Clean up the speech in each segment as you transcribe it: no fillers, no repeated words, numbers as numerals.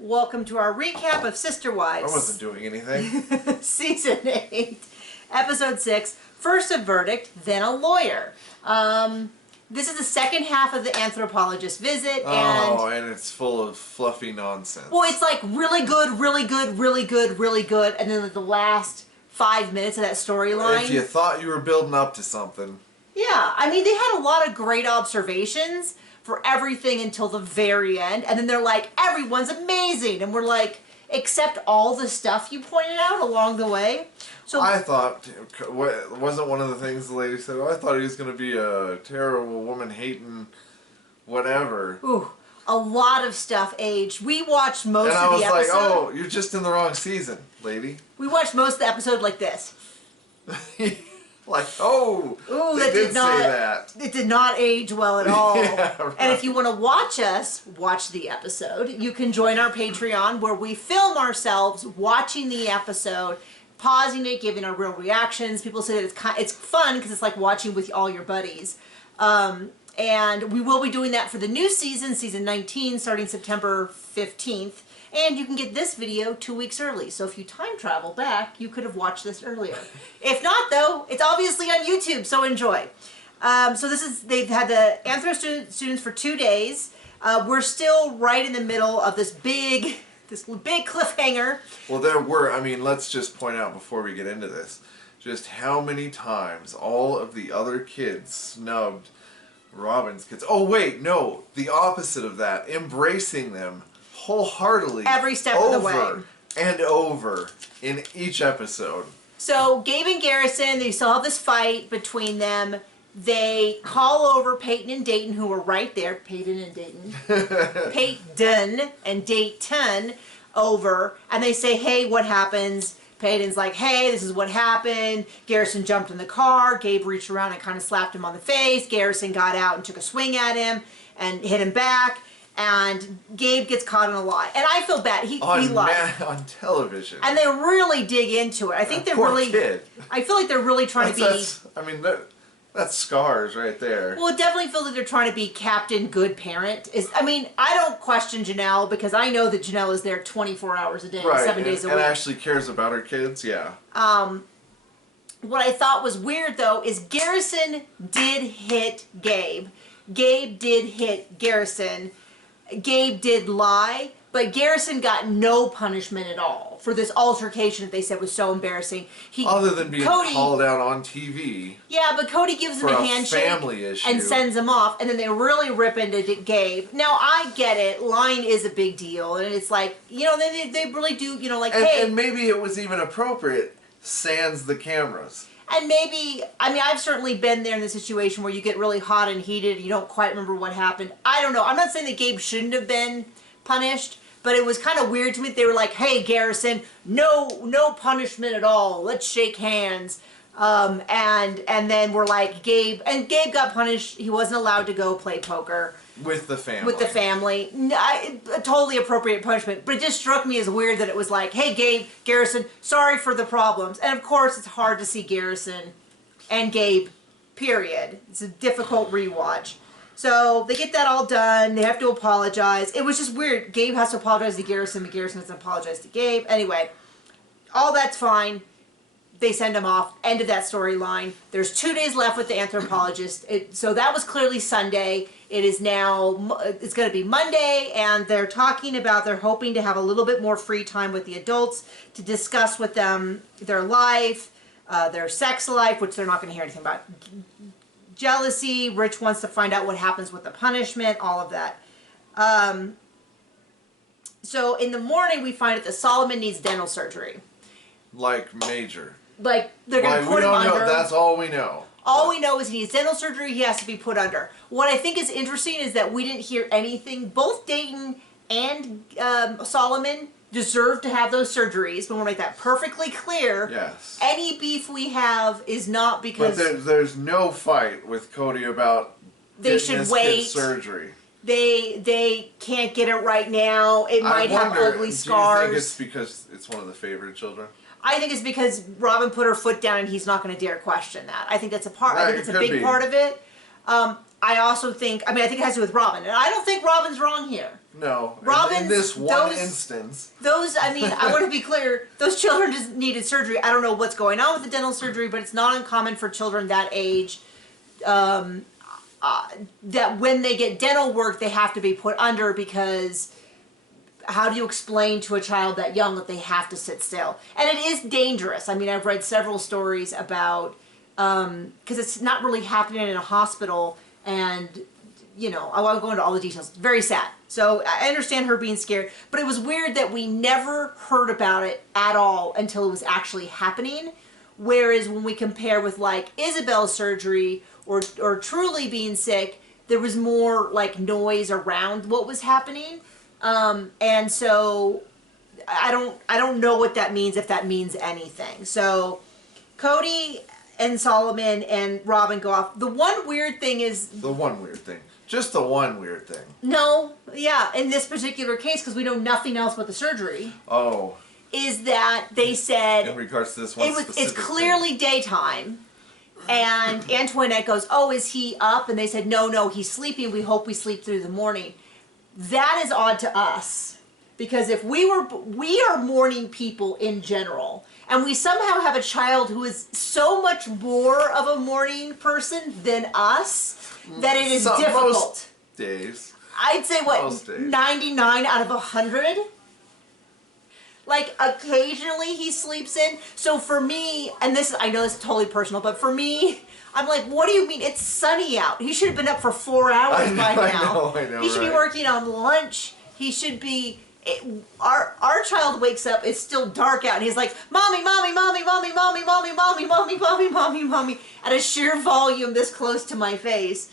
Welcome to our recap of Sister Wives. I wasn't doing anything. Season 8, Episode 6, First a Verdict, then a Lawyer. This is the second half of the Anthropologist visit, and it's full of fluffy nonsense. Well, it's like really good, really good, really good, really good, and then like the last 5 minutes of that storyline. If you thought you were building up to something. Yeah, I mean, they had a lot of great observations for everything until the very end, and then they're like, everyone's amazing, and we're like, except all the stuff you pointed out along the way. So I thought, wasn't one of the things the lady said, I thought he was going to be a terrible woman-hating whatever. Ooh, a lot of stuff aged. We watched most of the episode. And I was like, oh, you're just in the wrong season, lady. We watched most of the episode like this. Like, oh, ooh, they did say that. It did not age well at all. Yeah, right. And if you want to watch us watch the episode, you can join our Patreon where we film ourselves watching the episode, pausing it, giving our real reactions. People say that it's fun because it's like watching with all your buddies. And we will be doing that for the new season, season 19, starting September 15th. And you can get this video 2 weeks early. So if you time travel back, you could have watched this earlier. If not, though, it's obviously on YouTube, so enjoy. So they've had the Anthro students for 2 days. We're still right in the middle of this big cliffhanger. Well, let's just point out before we get into this, just how many times all of the other kids snubbed Robin's kids. Oh, wait, no, the opposite of that, embracing them wholeheartedly every step of the way and over in each episode. So Gabe and Garrison, they still have this fight between them. They call over Peyton and Dayton, who were right there. Peyton and Dayton over, and they say, hey, what happens? Peyton's like, hey, this is what happened. Garrison jumped in the car. Gabe reached around and kind of slapped him on the face. Garrison got out and took a swing at him and hit him back. And Gabe gets caught in a lie. And I feel bad. He lied. On television. And they really dig into it. I think they're poor kid. I feel like they're really trying to be... That's scars right there. Well, it definitely feels like they're trying to be Captain Good Parent. I don't question Janelle because I know that Janelle is there 24 hours a day, right. 7 days a week. And actually cares about her kids, yeah. What I thought was weird, though, is Garrison did hit Gabe. Gabe did hit Garrison. Gabe did lie, but Garrison got no punishment at all for this altercation that they said was so embarrassing. Other than being called out on TV. Yeah, but Cody gives him a handshake family issue and sends him off, and then they really rip into Gabe. Now, I get it. Lying is a big deal, and it's like, they really do, hey. And maybe it was even appropriate, sans the cameras. And maybe, I've certainly been there in the situation where you get really hot and heated and you don't quite remember what happened. I don't know. I'm not saying that Gabe shouldn't have been punished, but it was kind of weird to me. They were like, hey, Garrison, no punishment at all. Let's shake hands. And then we're like, Gabe got punished. He wasn't allowed to go play poker. With the family. A totally appropriate punishment. But it just struck me as weird that it was like, hey, Gabe, Garrison, sorry for the problems. And of course, it's hard to see Garrison and Gabe, period. It's a difficult rewatch. So they get that all done. They have to apologize. It was just weird. Gabe has to apologize to Garrison, but Garrison doesn't apologize to Gabe. Anyway, all that's fine. They send him off. End of that storyline. There's 2 days left with the Anthropologist. So that was clearly Sunday. It is now, it's going to be Monday, and they're hoping to have a little bit more free time with the adults to discuss with them their life, their sex life, which they're not going to hear anything about. Jealousy. Rich wants to find out what happens with the punishment, all of that. So in the morning, we find out that Solomon needs dental surgery. Like major. Like, they're going to put him under. That's all we know. All we know is he needs dental surgery. He has to be put under. What I think is interesting is that we didn't hear anything. Both Dayton and Solomon deserve to have those surgeries. We want to make that perfectly clear. Yes. Any beef we have is not because... But there's no fight with Cody about they should wait. Surgery. They can't get it right now. It might have ugly scars. Do you think it's because it's one of the favorite children? I think it's because Robin put her foot down and he's not going to dare question that. I think that's a part. I think it's a big part of it. I also think, I think it has to do with Robin, and I don't think Robin's wrong here. No. Robin's, in this one instance. I want to be clear, those children just needed surgery. I don't know what's going on with the dental surgery, but it's not uncommon for children that age, that when they get dental work, they have to be put under, because how do you explain to a child that young that they have to sit still? And it is dangerous. I've read several stories about, because it's not really happening in a hospital, and I won't go into all the details. Very sad. So I understand her being scared, but it was weird that we never heard about it at all until it was actually happening. Whereas when we compare with like Isabel's surgery or Truly being sick, there was more like noise around what was happening. And so I don't know what that means, if that means anything. So Cody and Solomon and Robin go off. The one weird thing is... The one weird thing. Just the one weird thing. No, yeah, in this particular case, because we know nothing else about the surgery. Oh. Is that they said... In regards to this one it's clearly daytime. And Antoinette goes, oh, is he up? And they said, no, he's sleeping. We hope we sleep through the morning. That is odd to us. Because if we are morning people in general, and we somehow have a child who is so much more of a morning person than us, that it is difficult. Most days. I'd say, 99 out of 100? Like, occasionally he sleeps in. So for me, and I know this is totally personal, but for me, I'm like, what do you mean? It's sunny out. He should have been up for 4 hours by now. I know, he should be working on lunch. He should be... Our child wakes up, it's still dark out, and he's like, mommy, mommy, mommy, mommy, mommy, mommy, mommy, mommy, mommy, mommy, mommy, at a sheer volume this close to my face.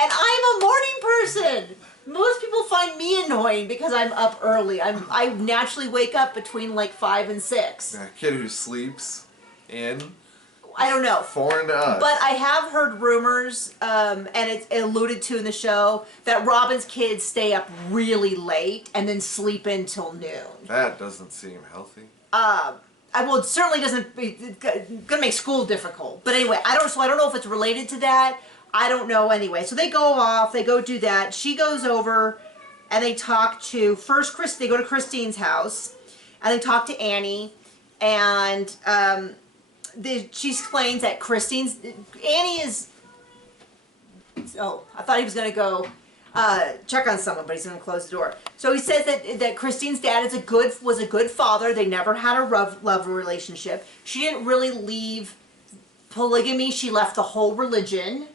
And I'm a morning person. Most people find me annoying because I'm up early. I naturally wake up between like 5 and 6. A kid who sleeps in... I don't know. Foreign to us. But I have heard rumors, and it's alluded to in the show, that Robin's kids stay up really late and then sleep in till noon. That doesn't seem healthy. Well, it certainly doesn't. It's gonna make school difficult. But anyway, I don't know if it's related to that. I don't know anyway. So they go off. They go do that. She goes over, and they talk to they go to Christine's house, and they talk to Annie, and she explains that Annie is... Oh, I thought he was going to go check on someone, but he's going to close the door. So he says that Christine's dad was a good father. They never had a love relationship. She didn't really leave polygamy. She left the whole religion.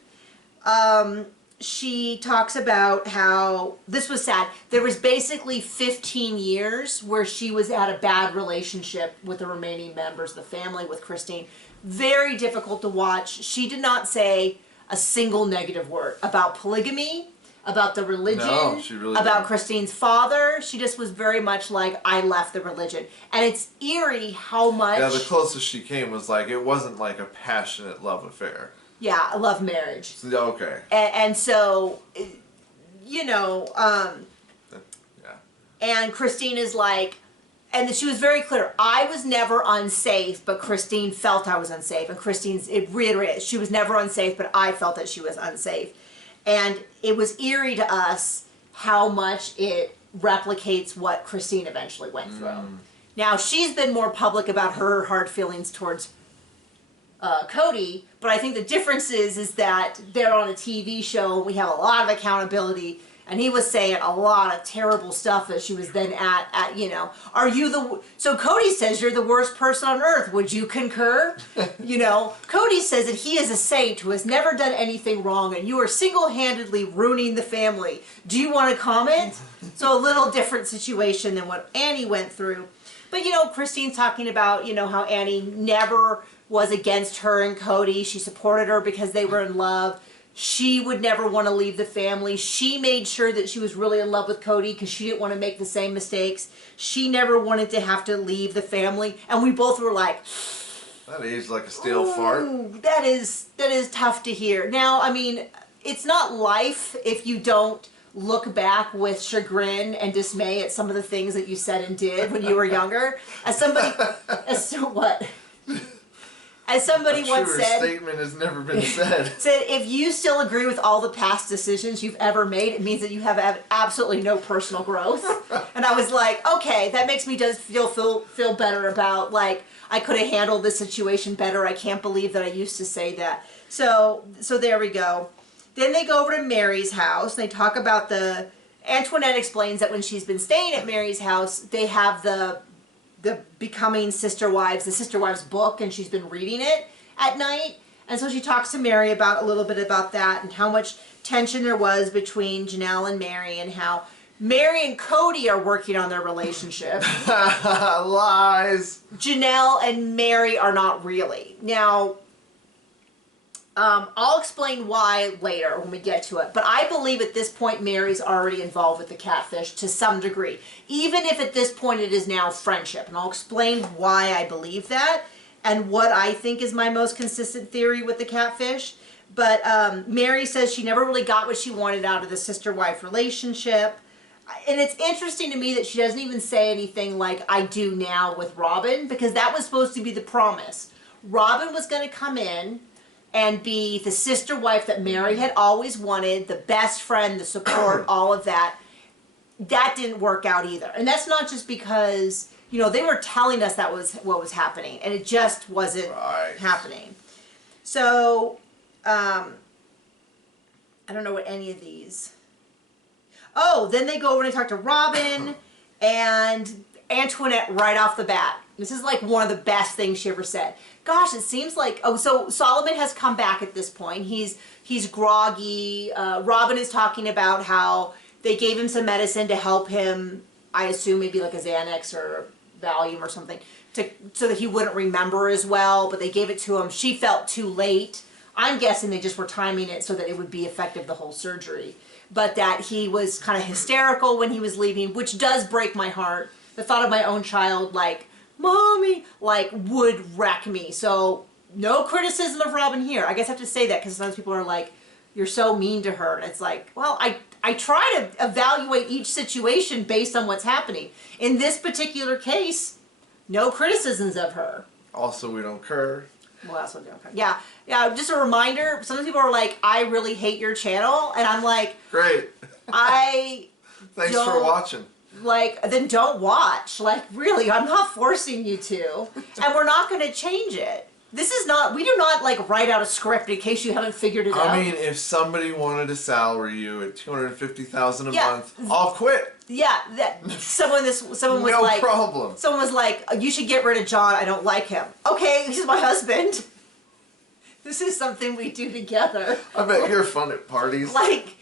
She talks about how, this was sad, there was basically 15 years where she was at a bad relationship with the remaining members of the family with Christine. Very difficult to watch. She did not say a single negative word about polygamy, about the religion, no, she really about didn't. Christine's father. She just was very much like, I left the religion. And it's eerie how much... Yeah, the closest she came was like, it wasn't like a passionate love affair. Yeah, a love marriage. Okay. And so, yeah. And Christine is like, and she was very clear, I was never unsafe, but Christine felt I was unsafe. And it reiterated, she was never unsafe, but I felt that she was unsafe. And it was eerie to us how much it replicates what Christine eventually went through. Now, she's been more public about her hard feelings towards Cody, but I think the difference is that they're on a TV show, we have a lot of accountability, and he was saying a lot of terrible stuff that she was then so Cody says you're the worst person on earth, would you concur? Cody says that he is a saint who has never done anything wrong, and you are single-handedly ruining the family. Do you want to comment? So a little different situation than what Annie went through. But Christine's talking about, how Annie never was against her and Cody. She supported her because they were in love. She would never want to leave the family. She made sure that she was really in love with Cody because she didn't want to make the same mistakes. She never wanted to have to leave the family. And we both were like... That aged like a stale fart. That is tough to hear. Now, it's not life if you don't look back with chagrin and dismay at some of the things that you said and did when you were younger. As somebody... What? As somebody A once truer said, statement has never been said. said, if you still agree with all the past decisions you've ever made, it means that you have absolutely no personal growth. And I was like, okay, that makes me just feel better about, like, I could have handled this situation better. I can't believe that I used to say that. So there we go. Then they go over to Mary's house. They talk about Antoinette explains that when she's been staying at Mary's house, they have the Becoming Sister Wives, the Sister Wives book, and she's been reading it at night. And so she talks to Mary about a little bit about that and how much tension there was between Janelle and Mary, and how Mary and Cody are working on their relationship. Lies. Janelle and Mary are not really. Now, I'll explain why later when we get to it. But I believe at this point Mary's already involved with the catfish to some degree. Even if at this point it is now friendship. And I'll explain why I believe that and what I think is my most consistent theory with the catfish. But Mary says she never really got what she wanted out of the sister-wife relationship. And it's interesting to me that she doesn't even say anything like I do now with Robin, because that was supposed to be the promise. Robin was going to come in and be the sister wife that Mary had always wanted, the best friend, the support, all of that. That didn't work out either. And that's not just because, you know, they were telling us that was what was happening, and it just wasn't happening. So, I don't know what any of these. Oh, then they go over and talk to Robin and Antoinette right off the bat. This is like one of the best things she ever said. Gosh, it seems like, oh, so Solomon has come back at this point. He's groggy. Robin is talking about how they gave him some medicine to help him, I assume maybe like a Xanax or Valium or something, so that he wouldn't remember as well, but they gave it to him. She felt too late. I'm guessing they just were timing it so that it would be effective the whole surgery. But that he was kind of hysterical when he was leaving, which does break my heart. The thought of my own child, like, Mommy, like, would wreck me. So, no criticism of Robin here. I guess I have to say that because sometimes people are like, you're so mean to her. And it's like, well, I try to evaluate each situation based on what's happening. In this particular case, no criticisms of her. Also, we don't care. Well, that's what don't care. Yeah, just a reminder, some people are like, I really hate your channel. And I'm like, great. Thanks for watching. Like, then don't watch. Like, really, I'm not forcing you to. And we're not going to change it. This is not, we do not, like, write out a script in case you haven't figured it out. I mean, if somebody wanted to salary you at $250,000 a month, I'll quit. Yeah, someone was no like, problem. Someone was like, you should get rid of John, I don't like him. Okay, he's my husband. This is something we do together. I bet you're fun at parties. Like,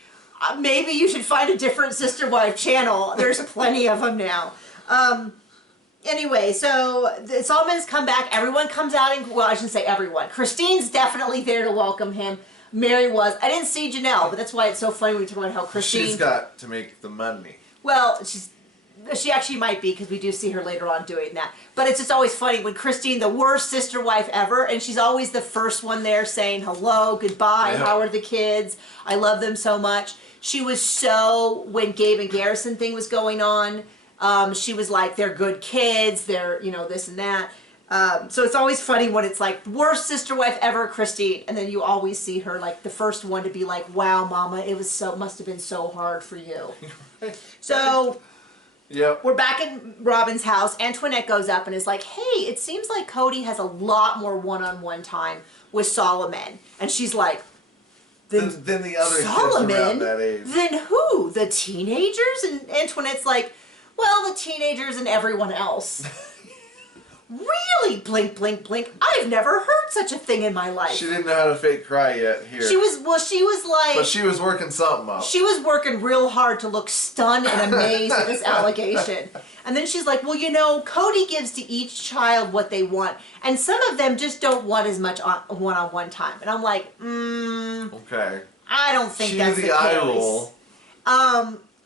maybe you should find a different sister wife channel. There's plenty of them now. Anyway, so Solomon's come back. Everyone comes out, and well, I shouldn't say everyone. Christine's definitely there to welcome him. Mary was. I didn't see Janelle, but that's why it's so funny when we talk about how Christine. She's got to make the money. Well, she actually might be, because we do see her later on doing that. But it's just always funny when Christine, the worst sister wife ever, and she's always the first one there saying hello, goodbye, how are the kids? I love them so much. She was so, when Gabe and Garrison thing was going on, she was like, they're good kids, they're, you know, this and that. So it's always funny when it's like, worst sister wife ever, Christine, and then you always see her like the first one to be like, wow, Mama, it was must have been so hard for you. So, yep. We're back in Robin's house. Antoinette goes up and is like, hey, it seems like Cody has a lot more one-on-one time with Solomon. And she's like, than the other Solomon? Kids around that age. Then who? The teenagers? And Antoinette's like, well, the teenagers and everyone else. Really? Blink, blink, blink. I've never heard such a thing in my life. She didn't know how to fake cry yet here. She was like... But she was working something up. She was working real hard to look stunned and amazed at this allegation. And then she's like, well, you know, Cody gives to each child what they want. And some of them just don't want as much one-on-one time. And I'm like, okay. I don't think that's the case. Eye roll.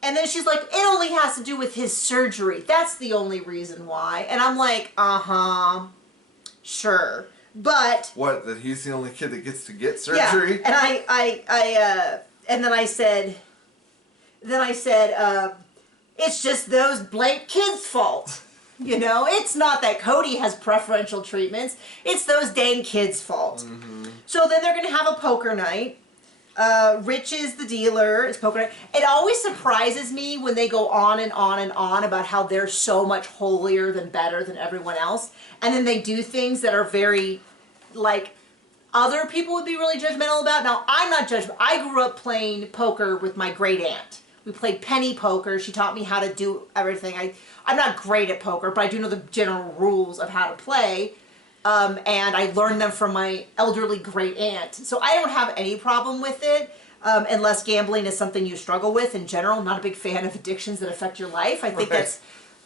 And then she's like, it only has to do with his surgery. That's the only reason why. And I'm like, sure. But... What, that he's the only kid that gets to get surgery? Yeah, and and then I said, it's just those blank kids' fault. You know, it's not that Cody has preferential treatments. It's those dang kids' fault. So then they're going to have a poker night. Rich is the dealer. It's poker night. It always surprises me when they go on and on and on about how they're so much holier than better than everyone else. And then they do things that are very, like, other people would be really judgmental about. Now, I'm not judgmental. I grew up playing poker with my great aunt. We played penny poker. She taught me how to do everything. I'm not great at poker, but I do know the general rules of how to play. And I learned them from my elderly great aunt. So I don't have any problem with it, unless gambling is something you struggle with in general. I'm not a big fan of addictions that affect your life. I think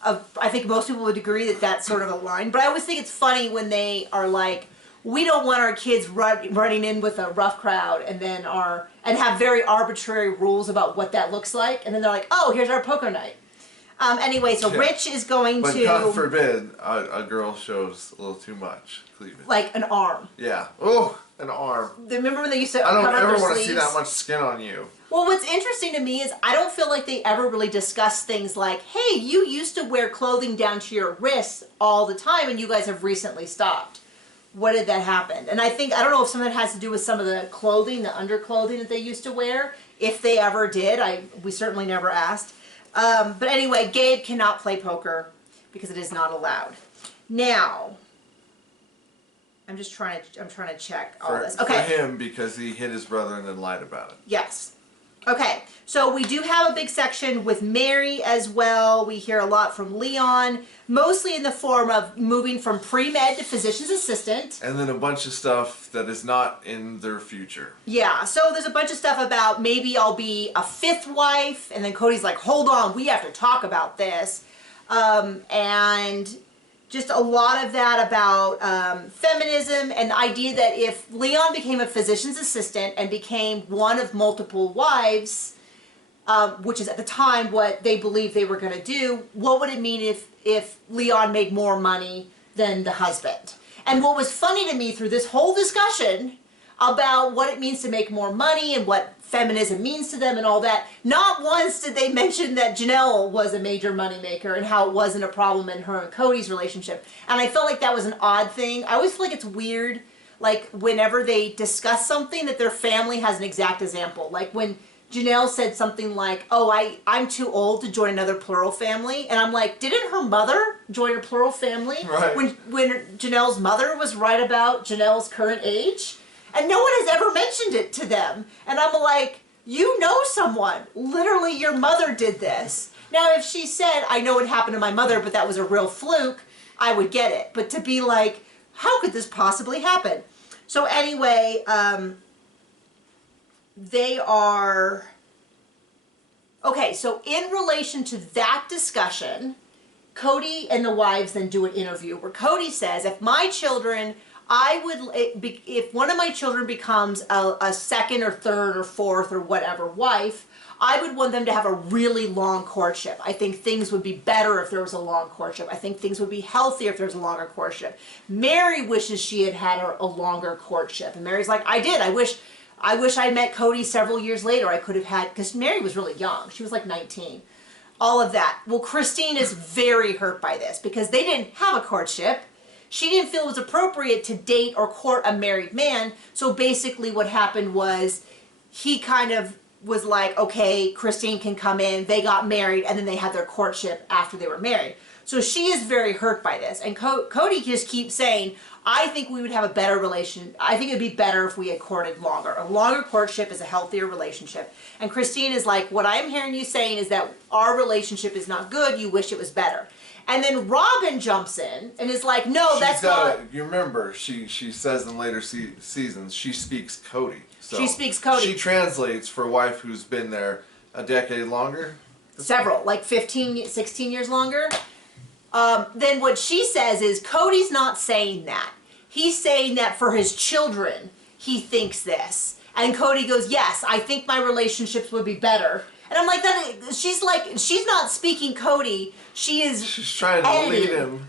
I think most people would agree that that's sort of a line. But I always think it's funny when they are like, we don't want our kids running in with a rough crowd and then have very arbitrary rules about what that looks like. And then they're like, oh, here's our poker night. Anyway, so Rich is going to... But God forbid a girl shows a little too much cleavage. Like an arm. Yeah. Oh, an arm. Remember when they used to I don't cover ever their want to sleeves? see that much skin on you. Well, what's interesting to me is I don't feel like they ever really discuss things like, hey, you used to wear clothing down to your wrists all the time and you guys have recently stopped. What did that happen? And I don't know if some of it has to do with some of the clothing, the underclothing that they used to wear. If they ever did, we certainly never asked. But anyway, Gabe cannot play poker because it is not allowed. Now, I'm trying to check all this. Okay. For him, because he hit his brother and then lied about it. Yes. Okay, so we do have a big section with Mary as well. We hear a lot from Leon, mostly in the form of moving from pre-med to physician's assistant. And then a bunch of stuff that is not in their future. Yeah, so there's a bunch of stuff about maybe I'll be a fifth wife, and then Cody's like, hold on, we have to talk about this. And just a lot of that about feminism and the idea that if Leon became a physician's assistant and became one of multiple wives, which is at the time what they believed they were going to do, what would it mean if Leon made more money than the husband? And what was funny to me through this whole discussion about what it means to make more money and what feminism means to them and all that, not once did they mention that Janelle was a major moneymaker and how it wasn't a problem in her and Cody's relationship. And I felt like that was an odd thing. I always feel like it's weird, like whenever they discuss something, that their family has an exact example. Like when Janelle said something like, oh, I'm too old to join another plural family. And I'm like, didn't her mother join a plural family? Right. When Janelle's mother was right about Janelle's current age? And no one has ever mentioned it to them. And I'm like, you know someone. Literally, your mother did this. Now, if she said, I know what happened to my mother, but that was a real fluke, I would get it. But to be like, how could this possibly happen? So anyway, they are... Okay, so in relation to that discussion, Cody and the wives then do an interview where Cody says, if my children... if one of my children becomes a second or third or fourth or whatever wife, I would want them to have a really long courtship. I think things would be better if there was a long courtship. I think things would be healthier if there was a longer courtship. Mary wishes she had had a longer courtship. And Mary's like, I did. I wish I met Cody several years later. I could have had, because Mary was really young. She was like 19. All of that. Well, Christine is very hurt by this because they didn't have a courtship. She didn't feel it was appropriate to date or court a married man. So basically what happened was he kind of was like, okay, Christine can come in. They got married and then they had their courtship after they were married. So she is very hurt by this. And Cody just keeps saying, I think we would have a better relation. I think it'd be better if we had courted longer. A longer courtship is a healthier relationship. And Christine is like, what I'm hearing you saying is that our relationship is not good. You wish it was better. And then Robin jumps in and is like, no, that's not... You remember, she says in later seasons, she speaks Cody. So she speaks Cody. She translates for a wife who's been there a decade longer. Several, like 15, 16 years longer. Then what she says is, Cody's not saying that. He's saying that for his children, he thinks this. And Cody goes, yes, I think my relationships would be better. And I'm like, she's not speaking Cody. She's trying to lead him.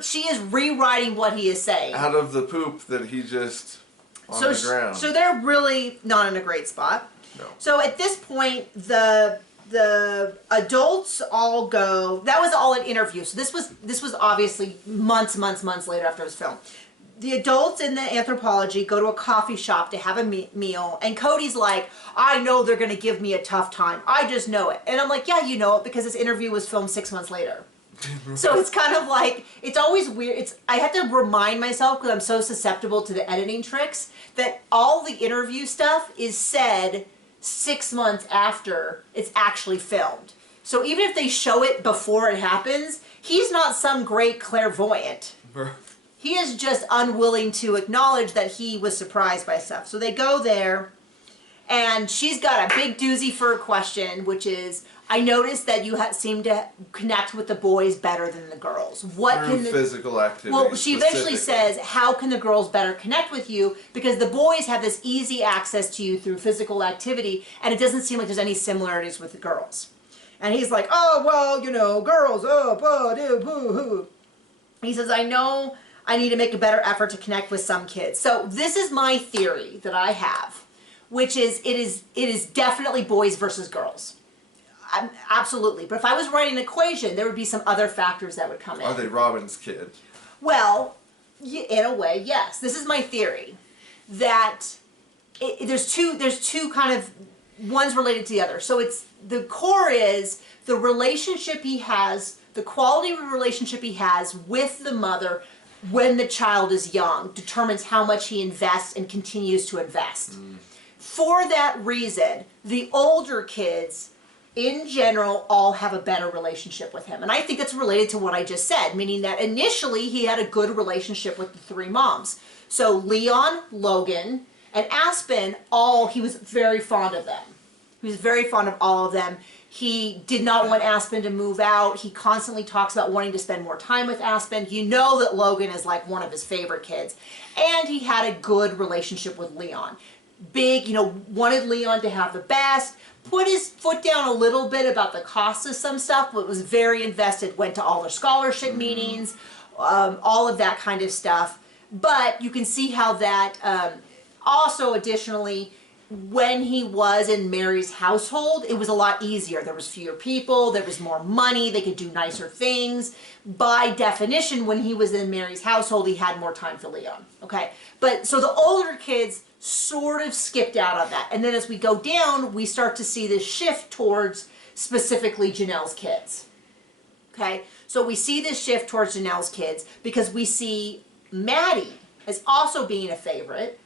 She is rewriting what he is saying. Out of the poop that he just on the ground. So they're really not in a great spot. No. So at this point, the the adults all go. That was all an interview. So this was obviously months later after it was filmed. The adults in the anthropology go to a coffee shop to have a meal, and Cody's like, I know they're going to give me a tough time. I just know it. And I'm like, yeah, you know it because this interview was filmed 6 months later. So it's kind of like, it's always weird. I have to remind myself, because I'm so susceptible to the editing tricks, that all the interview stuff is said 6 months after it's actually filmed. So even if they show it before it happens, he's not some great clairvoyant. He is just unwilling to acknowledge that he was surprised by stuff. So they go there, and she's got a big doozy for a question, which is, I noticed that you seem to connect with the boys better than the girls. What Through can the physical activity? Well, she eventually says, how can the girls better connect with you? Because the boys have this easy access to you through physical activity, and it doesn't seem like there's any similarities with the girls. And he's like, oh, well, you know, girls, He says, I know I need to make a better effort to connect with some kids. So this is my theory that I have, which is it is definitely boys versus girls. Absolutely. But if I was writing an equation, there would be some other factors that would come in. Are they Robin's kid? Well, in a way, yes. This is my theory, that there's two kind of, one's related to the other. So it's, the core is the relationship he has, the quality of the relationship he has with the mother when the child is young determines how much he invests and continues to invest. For that reason, the older kids in general all have a better relationship with him. And I think that's related to what I just said, meaning that initially he had a good relationship with the three moms. So Leon, Logan, and Aspen, he was very fond of them. He was very fond of all of them. He did not want Aspen to move out. He constantly talks about wanting to spend more time with Aspen. You know that Logan is like one of his favorite kids. And he had a good relationship with Leon. Big, wanted Leon to have the best, put his foot down a little bit about the cost of some stuff, but was very invested, went to all their scholarship meetings, all of that kind of stuff. But you can see how that, also additionally, when he was in Mary's household, it was a lot easier. There was fewer people, there was more money, they could do nicer things. By definition, when he was in Mary's household, he had more time for Leon, okay? But, so the older kids sort of skipped out on that. And then as we go down, we start to see this shift towards specifically Janelle's kids, okay? So we see this shift towards Janelle's kids because we see Maddie as also being a favorite,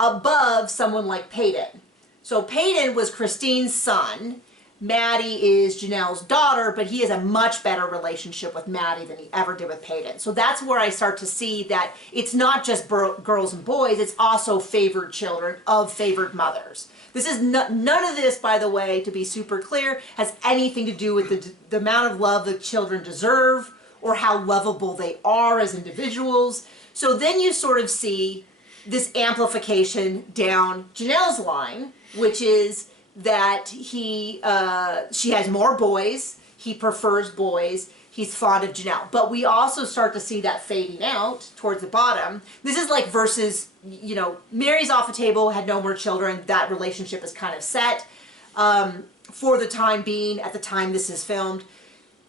above someone like Peyton. So Peyton was Christine's son. Maddie is Janelle's daughter, but he has a much better relationship with Maddie than he ever did with Peyton. So that's where I start to see that it's not just girls and boys, it's also favored children of favored mothers. This is none of this, by the way, to be super clear, has anything to do with the amount of love the children deserve or how lovable they are as individuals. So then you sort of see this amplification down Janelle's line, which is that she has more boys, he prefers boys, he's fond of Janelle. But we also start to see that fading out towards the bottom. This is like versus, Mary's off the table, had no more children, that relationship is kind of set for the time being, at the time this is filmed.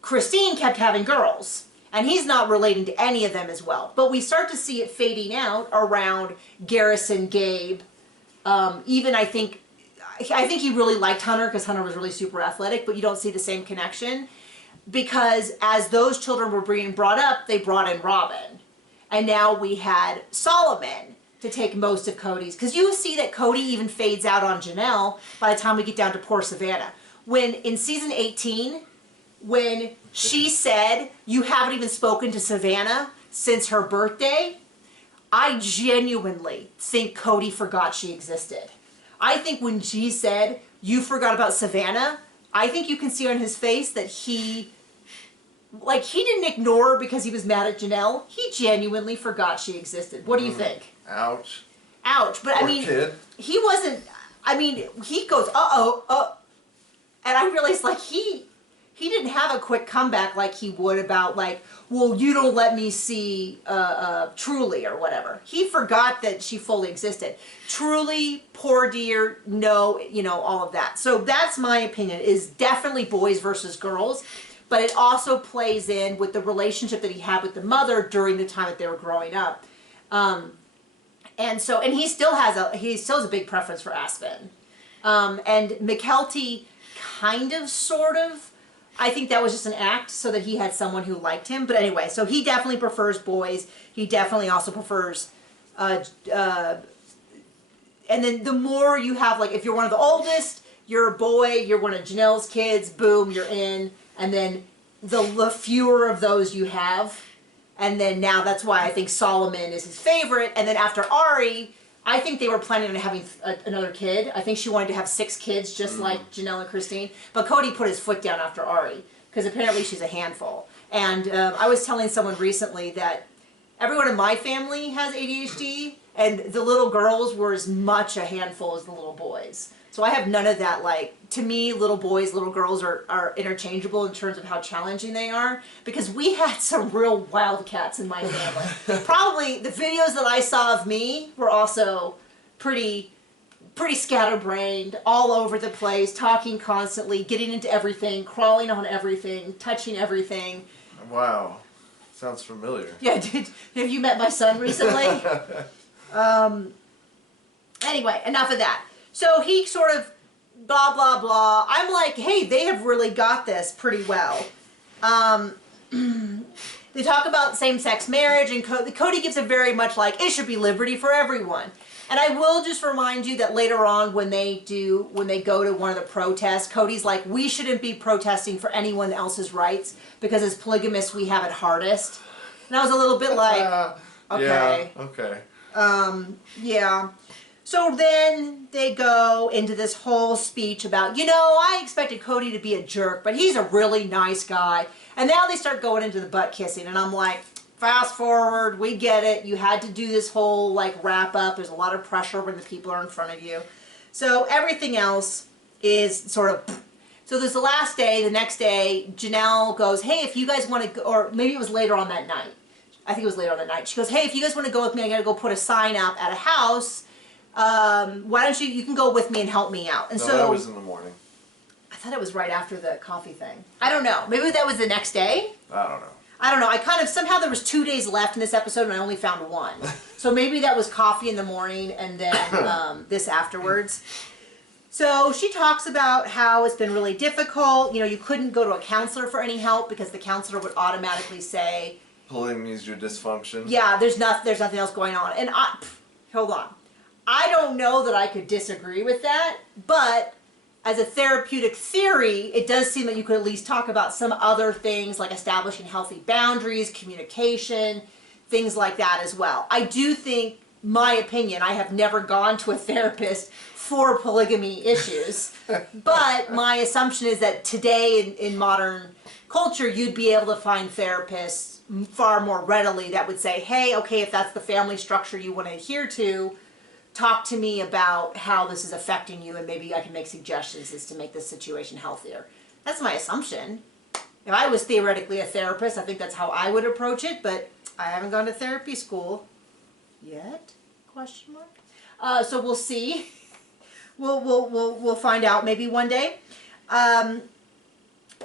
Christine kept having girls. And he's not relating to any of them as well. But we start to see it fading out around Garrison, Gabe. Even I think he really liked Hunter because Hunter was really super athletic, but you don't see the same connection. Because as those children were being brought up, they brought in Robin. And now we had Solomon to take most of Cody's. Because you see that Cody even fades out on Janelle by the time we get down to poor Savannah. When in season 18, when she said, you haven't even spoken to Savannah since her birthday, I genuinely think Cody forgot she existed. I think when she said, you forgot about Savannah, I think you can see on his face that he didn't ignore her because he was mad at Janelle. He genuinely forgot she existed. What do you think? Ouch. Ouch. But Poor kid. He wasn't, he goes, uh-oh, and I realized, he didn't have a quick comeback like he would about like, well, you don't let me see Truly or whatever. He forgot that she fully existed. Truly, poor dear, no, you know, all of that. So that's my opinion, is definitely boys versus girls. But it also plays in with the relationship that he had with the mother during the time that they were growing up. And he still has a big preference for Aspen. And McKelty kind of, sort of, I think that was just an act so that he had someone who liked him. But anyway, so he definitely prefers boys. He definitely also prefers, and then the more you have, like, if you're one of the oldest, you're a boy, you're one of Janelle's kids, boom, you're in. And then the fewer of those you have. And then now that's why I think Solomon is his favorite. And then after Ari, I think they were planning on having another kid. I think she wanted to have 6 kids, just like Janelle and Christine. But Cody put his foot down after Ari, because apparently she's a handful. And I was telling someone recently that everyone in my family has ADHD, and the little girls were as much a handful as the little boys. So I have none of that. Like, to me, little boys, little girls are interchangeable in terms of how challenging they are, because we had some real wildcats in my family. Probably the videos that I saw of me were also pretty scatterbrained, all over the place, talking constantly, getting into everything, crawling on everything, touching everything. Wow. Sounds familiar. Yeah, have you met my son recently? Anyway, enough of that. So he sort of blah, blah, blah. I'm like, hey, they have really got this pretty well. They talk about same-sex marriage, and Cody gives a very much like, it should be liberty for everyone. And I will just remind you that later on when they go to one of the protests, Cody's like, we shouldn't be protesting for anyone else's rights because as polygamists we have it hardest. And I was a little bit like, okay. Yeah, okay. Yeah. So then they go into this whole speech about, you know, I expected Cody to be a jerk, but he's a really nice guy. And now they start going into the butt kissing, and I'm like, fast forward, we get it. You had to do this whole, like, wrap up. There's a lot of pressure when the people are in front of you. So everything else is sort of... So there's the last day. The next day, Janelle goes, hey, if you guys want to go... Or maybe it was later on that night. I think it was later on that night. She goes, hey, if you guys want to go with me, I got to go put a sign up at a house. Why don't you can go with me and help me out. And no, so that was in the morning. I thought it was right after the coffee thing. I don't know. Maybe that was the next day? I don't know. I don't know. I kind of, somehow there was 2 days left in this episode and I only found one. So maybe that was coffee in the morning and then this afterwards. So she talks about how it's been really difficult. You know, you couldn't go to a counselor for any help because the counselor would automatically say, polygamy is your dysfunction. yeah, there's nothing else going on. And hold on. I don't know that I could disagree with that, but as a therapeutic theory, it does seem that you could at least talk about some other things like establishing healthy boundaries, communication, things like that as well. I do think, my opinion, I have never gone to a therapist for polygamy issues, but my assumption is that today in modern culture, you'd be able to find therapists far more readily that would say, hey, okay, if that's the family structure you want to adhere to, talk to me about how this is affecting you and maybe I can make suggestions as to make this situation healthier. That's my assumption. If I was theoretically a therapist, I think that's how I would approach it, but I haven't gone to therapy school yet, question mark. So we'll see. We'll find out maybe one day.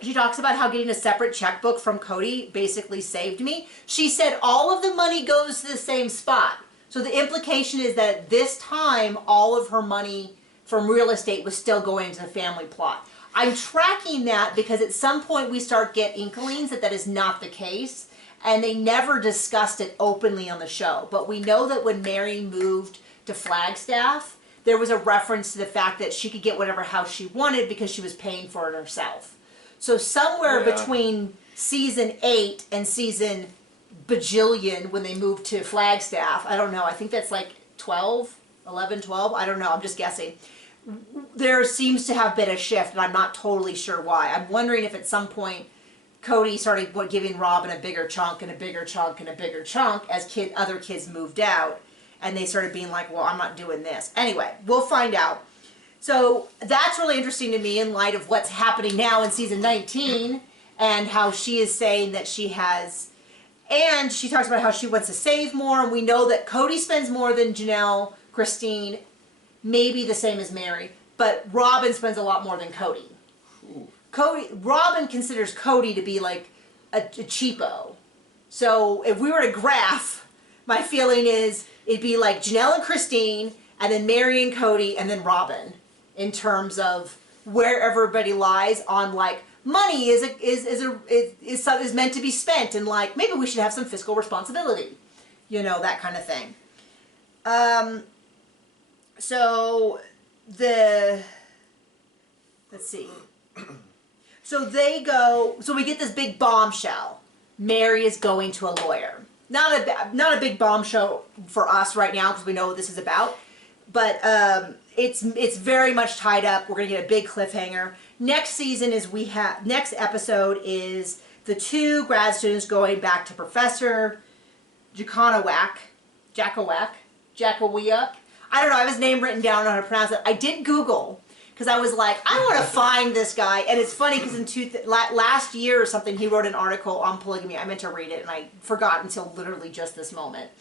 She talks about how getting a separate checkbook from Cody basically saved me. She said all of the money goes to the same spot. So the implication is that this time, all of her money from real estate was still going into the family plot. I'm tracking that because at some point we start get inklings that that is not the case, and they never discussed it openly on the show. But we know that when Mary moved to Flagstaff, there was a reference to the fact that she could get whatever house she wanted because she was paying for it herself. So somewhere between season 8 and season bajillion when they moved to Flagstaff, I don't know, I think that's like 12, 11, 12, I don't know, I'm just guessing. There seems to have been a shift, and I'm not totally sure why. I'm wondering if at some point Cody started giving Robin a bigger chunk and a bigger chunk and a bigger chunk as other kids moved out, and they started being like, well, I'm not doing this. Anyway, we'll find out. So that's really interesting to me in light of what's happening now in season 19 and how she is saying that she has, and she talks about how she wants to save more, and we know that Cody spends more than Janelle, Christine, maybe the same as Mary, but Robin spends a lot more than Cody. Robin considers Cody to be like a cheapo. So if we were to graph, my feeling is it'd be like Janelle and Christine, and then Mary and Cody, and then Robin, in terms of where everybody lies on like money is meant to be spent, and like maybe we should have some fiscal responsibility, you know, that kind of thing. So let's see. So we get this big bombshell. Mary is going to a lawyer. Not a big bombshell for us right now because we know what this is about, but it's very much tied up. We're gonna get a big cliffhanger. Next episode is the two grad students going back to Professor Jackowak. I don't know. I have his name written down on how to pronounce it. I did Google because I was like, I want to find this guy. And it's funny because last year or something, he wrote an article on polygamy. I meant to read it and I forgot until literally just this moment.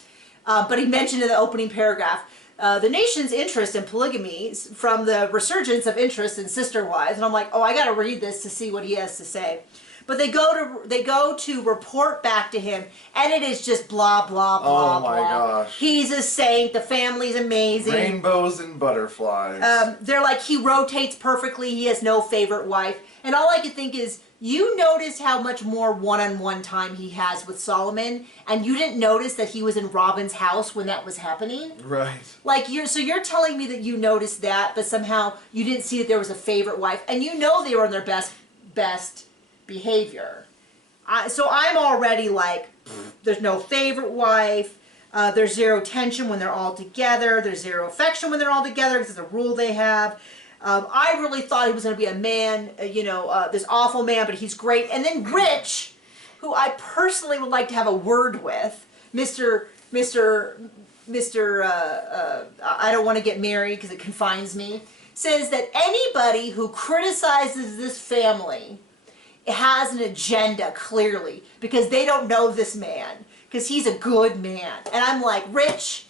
But he mentioned in the opening paragraph, the nation's interest in polygamy from the resurgence of interest in sister wives. And I'm like, oh, I got to read this to see what he has to say. But they go to report back to him, and it is just blah, blah, blah, blah. Oh, my gosh. He's a saint. The family's amazing. Rainbows and butterflies. They're like, he rotates perfectly. He has no favorite wife. And all I could think is, you noticed how much more one-on-one time he has with Solomon, and you didn't notice that he was in Robin's house when that was happening? Right. Like, you're telling me that you noticed that, but somehow you didn't see that there was a favorite wife, and you know they were on their best behavior. So I'm already like, there's no favorite wife, there's zero tension when they're all together, there's zero affection when they're all together because it's a rule they have. I really thought he was going to be a man, this awful man, but he's great. And then Rich, who I personally would like to have a word with, Mr. I don't want to get married because it confines me, says that anybody who criticizes this family has an agenda, clearly, because they don't know this man, because he's a good man. And I'm like, Rich,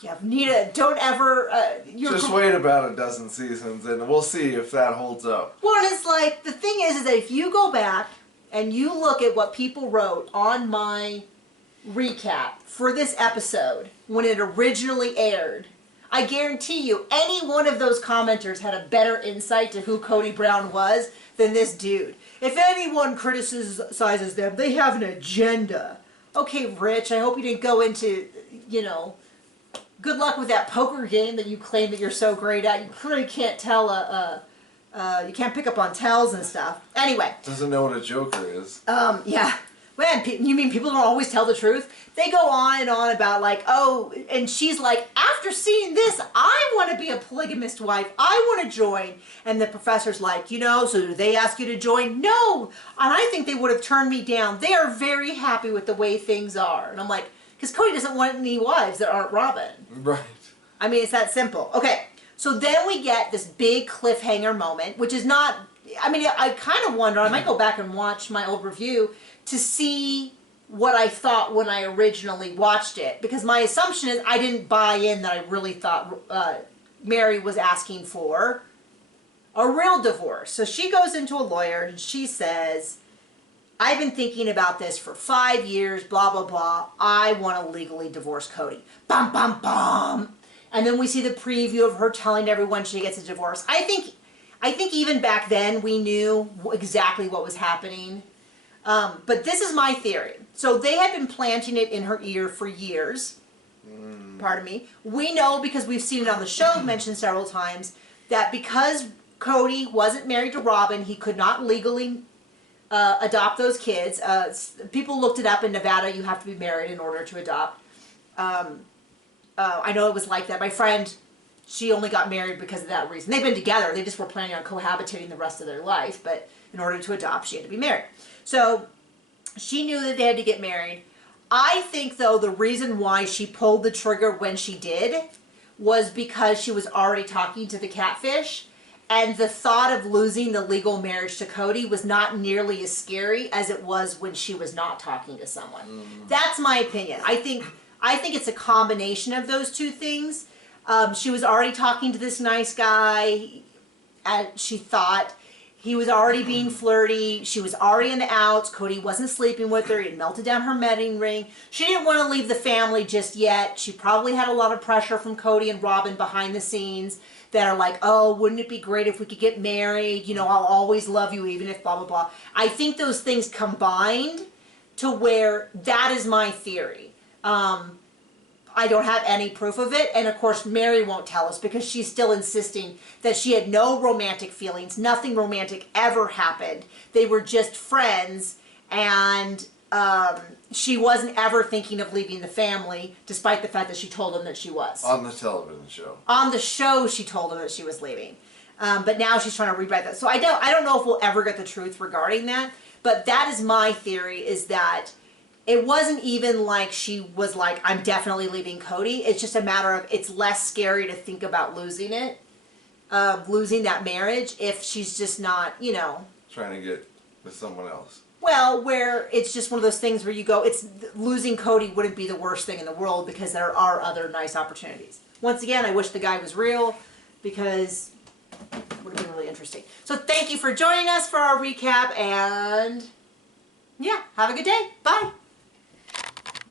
don't ever... just wait about a dozen seasons, and we'll see if that holds up. Well, and it's like, the thing is that if you go back and you look at what people wrote on my recap for this episode, when it originally aired, I guarantee you, any one of those commenters had a better insight to who Cody Brown was than this dude. If anyone criticizes them, they have an agenda. Okay, Rich, I hope you didn't go into, good luck with that poker game that you claim that you're so great at. You clearly can't tell you can't pick up on tells and stuff. Anyway. Doesn't know what a joker is. Yeah. Man, you mean people don't always tell the truth? They go on and on about like, oh, and she's like, after seeing this, I want to be a polygamist wife. I want to join. And the professor's like, so do they ask you to join? No. And I think they would have turned me down. They are very happy with the way things are. And I'm like, because Cody doesn't want any wives that aren't Robin. Right. I mean, it's that simple. Okay. So then we get this big cliffhanger moment, which is not, I kind of wonder, I might go back and watch my old review to see what I thought when I originally watched it. Because my assumption is I didn't buy in that I really thought Mary was asking for a real divorce. So she goes into a lawyer and she says, I've been thinking about this for 5 years, blah, blah, blah. I want to legally divorce Cody. Bum, bum, bum. And then we see the preview of her telling everyone she gets a divorce. I think even back then we knew exactly what was happening. But this is my theory. So they had been planting it in her ear for years. Pardon me. We know, because we've seen it on the show mentioned several times, that because Cody wasn't married to Robin, he could not legally adopt those kids. People looked it up in Nevada. You have to be married in order to adopt. I know it was like that. My friend, she only got married because of that reason. They've been together. They just were planning on cohabitating the rest of their life. But in order to adopt, she had to be married. So she knew that they had to get married. I think, though, the reason why she pulled the trigger when she did was because she was already talking to the catfish. And the thought of losing the legal marriage to Cody was not nearly as scary as it was when she was not talking to someone. That's my opinion. I think it's a combination of those two things. She was already talking to this nice guy, and she thought he was already being flirty. She was already in the outs. Cody wasn't sleeping with her. He had melted down her wedding ring. She didn't want to leave the family just yet. She probably had a lot of pressure from Cody and Robin behind the scenes that are like, oh, wouldn't it be great if we could get married? You know, I'll always love you even if blah, blah, blah. I think those things combined to where that is my theory. I don't have any proof of it, and of course Mary won't tell us because she's still insisting that she had no romantic feelings. Nothing romantic ever happened. They were just friends, and she wasn't ever thinking of leaving the family, despite the fact that she told him that she was. On the television show. On the show, she told him that she was leaving. But now she's trying to rewrite that. So I don't know if we'll ever get the truth regarding that, but that is my theory, is that it wasn't even like she was like, I'm definitely leaving Cody. It's just a matter of, it's less scary to think about losing it, losing that marriage, if she's just not, you know. Trying to get with someone else. Well, where it's just one of those things where you go, it's losing Cody wouldn't be the worst thing in the world because there are other nice opportunities. Once again, I wish the guy was real because it would have been really interesting. So thank you for joining us for our recap, and yeah, have a good day. Bye.